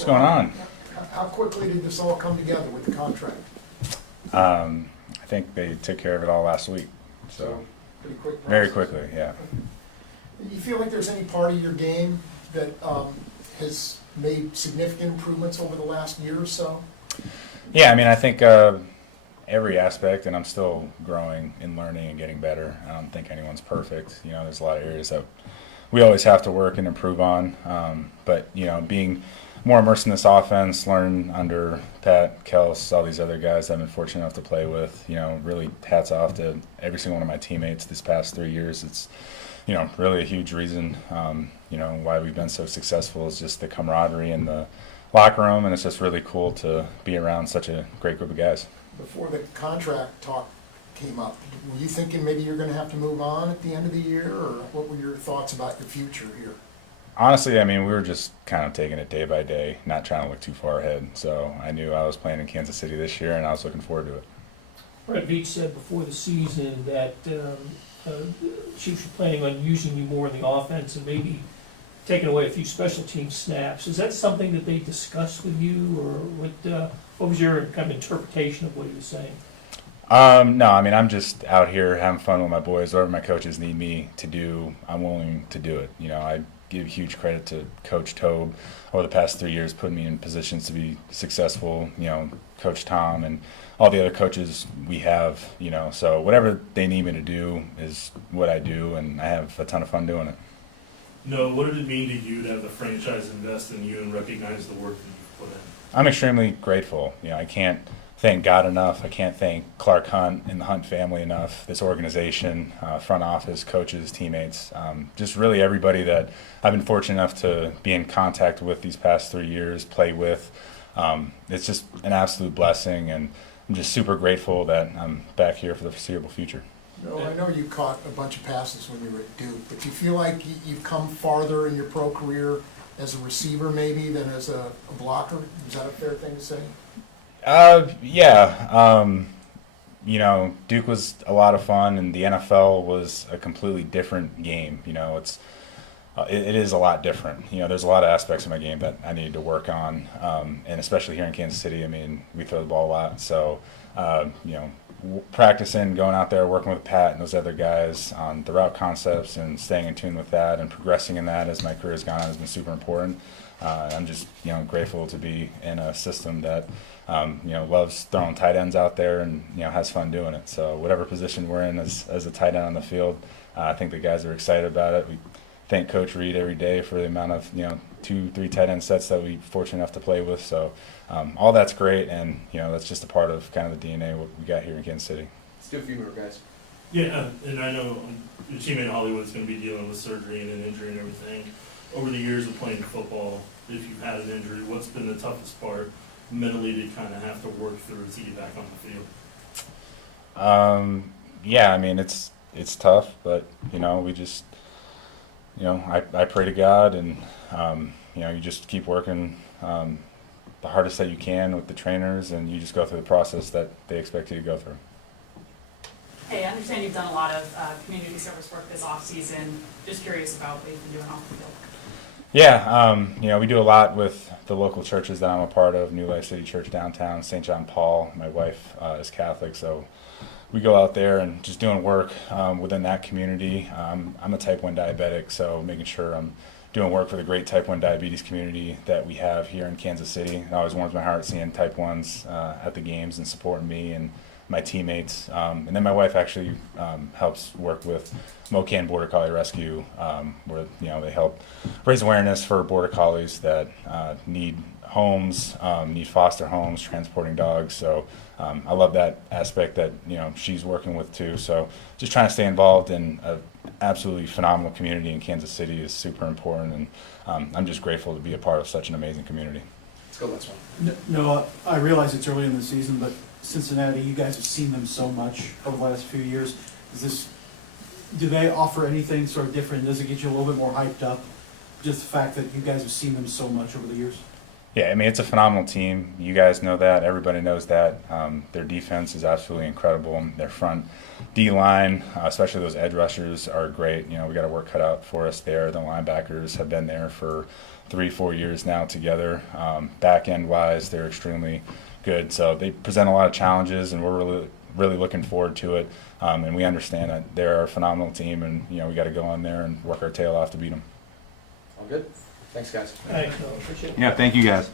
What's going on? How quickly did this all come together with the contract? I think they took care of it all last week, so Pretty quick process. very quickly, yeah. Do you feel like there's any part of your game that has made significant improvements over the last year or so? Yeah, I mean, I think every aspect, and I'm still growing and learning and getting better. I don't think anyone's perfect. You know, there's a lot of areas that we always have to work and improve on. But, you know, being more immersed in this offense, learn under Pat, Kels, all these other guys I've been fortunate enough to play with, you know, really hats off to every single one of my teammates this past 3 years. It's, you know, really a huge reason, you know, why we've been so successful is just the camaraderie in the locker room, and it's just really cool to be around such a great group of guys. Before the contract talk came up, were you thinking maybe you're going to have to move on at the end of the year, or what were your thoughts about your future here? Honestly, I mean, we were just kind of taking it day by day, not trying to look too far ahead. So I knew I was playing in Kansas City this year, and I was looking forward to it. Brett Veach said before the season that Chiefs were planning on using you more in the offense and maybe taking away a few special team snaps. Is that something that they discussed with you, or what was your kind of interpretation of what he was saying? No, I mean, I'm just out here having fun with my boys. Whatever my coaches need me to do, I'm willing to do it. You know, I give huge credit to Coach Tobe over the past 3 years, putting me in positions to be successful. You know, Coach Tom and all the other coaches we have, you know. So whatever they need me to do is what I do, and I have a ton of fun doing it. No, what did it mean to you to have the franchise invest in you and recognize the work that you've put in? I'm extremely grateful. You know, I can't thank God enough. I can't thank Clark Hunt and the Hunt family enough, this organization, front office, coaches, teammates, just really everybody that I've been fortunate enough to be in contact with these past 3 years, play with. It's just an absolute blessing, and I'm just super grateful that I'm back here for the foreseeable future. No, I know you caught a bunch of passes when you were at Duke, but do you feel like you've come farther in your pro career as a receiver maybe than as a blocker? Is that a fair thing to say? Yeah. You know, Duke was a lot of fun, and the NFL was a completely different game. You know, it is a lot different. You know, there's a lot of aspects of my game that I needed to work on, and especially here in Kansas City. I mean, we throw the ball a lot, so you know, practicing, going out there, working with Pat and those other guys on the route concepts and staying in tune with that and progressing in that as my career has gone on has been super important. I'm just, you know, grateful to be in a system that, you know, loves throwing tight ends out there and, you know, has fun doing it. So whatever position we're in as a tight end on the field, I think the guys are excited about it. We thank Coach Reed every day for the amount of, you know, 2-3 tight end sets that we're fortunate enough to play with. So all that's great, and, you know, that's just a part of kind of the DNA what we got here in Kansas City. Let's do a few more, guys. Yeah, and I know your teammate in Hollywood's going to be dealing with surgery and an injury and everything. Over the years of playing football, if you've had an injury, what's been the toughest part mentally to kind of have to work through to get back on the field? Yeah, I mean, it's tough, but, you know, we just, you know, I pray to God, and, you know, you just keep working the hardest that you can with the trainers, and you just go through the process that they expect you to go through. Hey, I understand you've done a lot of community service work this off-season. Just curious about what you've been doing off the field. Yeah, you know, we do a lot with the local churches that I'm a part of, New Life City Church downtown, St. John Paul. My wife is Catholic, so we go out there and just doing work within that community. I'm a type 1 diabetic, so making sure I'm doing work for the great type 1 diabetes community that we have here in Kansas City. It always warms my heart seeing type 1s at the games and supporting me and my teammates. And then my wife actually helps work with Mocan Border Collie Rescue, where, you know, they help raise awareness for border collies that need homes, need foster homes, transporting dogs. So I love that aspect that, you know, she's working with too. So just trying to stay involved in an absolutely phenomenal community in Kansas City is super important, and I'm just grateful to be a part of such an amazing community. Let's go last one. No, I realize it's early in the season, but Cincinnati, you guys have seen them so much over the last few years. Do they offer anything sort of different? Does it get you a little bit more hyped up? Just the fact that you guys have seen them so much over the years? Yeah, I mean, it's a phenomenal team. You guys know that. Everybody knows that. Their defense is absolutely incredible. Their front D line, especially those edge rushers, are great. You know, we got a work cut out for us there. The linebackers have been there for 3-4 years now together. Back end wise, they're extremely good. So they present a lot of challenges, and we're really looking forward to it. And we understand that they're a phenomenal team, and you know, we got to go in there and work our tail off to beat them. All good? Thanks, guys. Thanks, no, appreciate it. Yeah, thank you guys.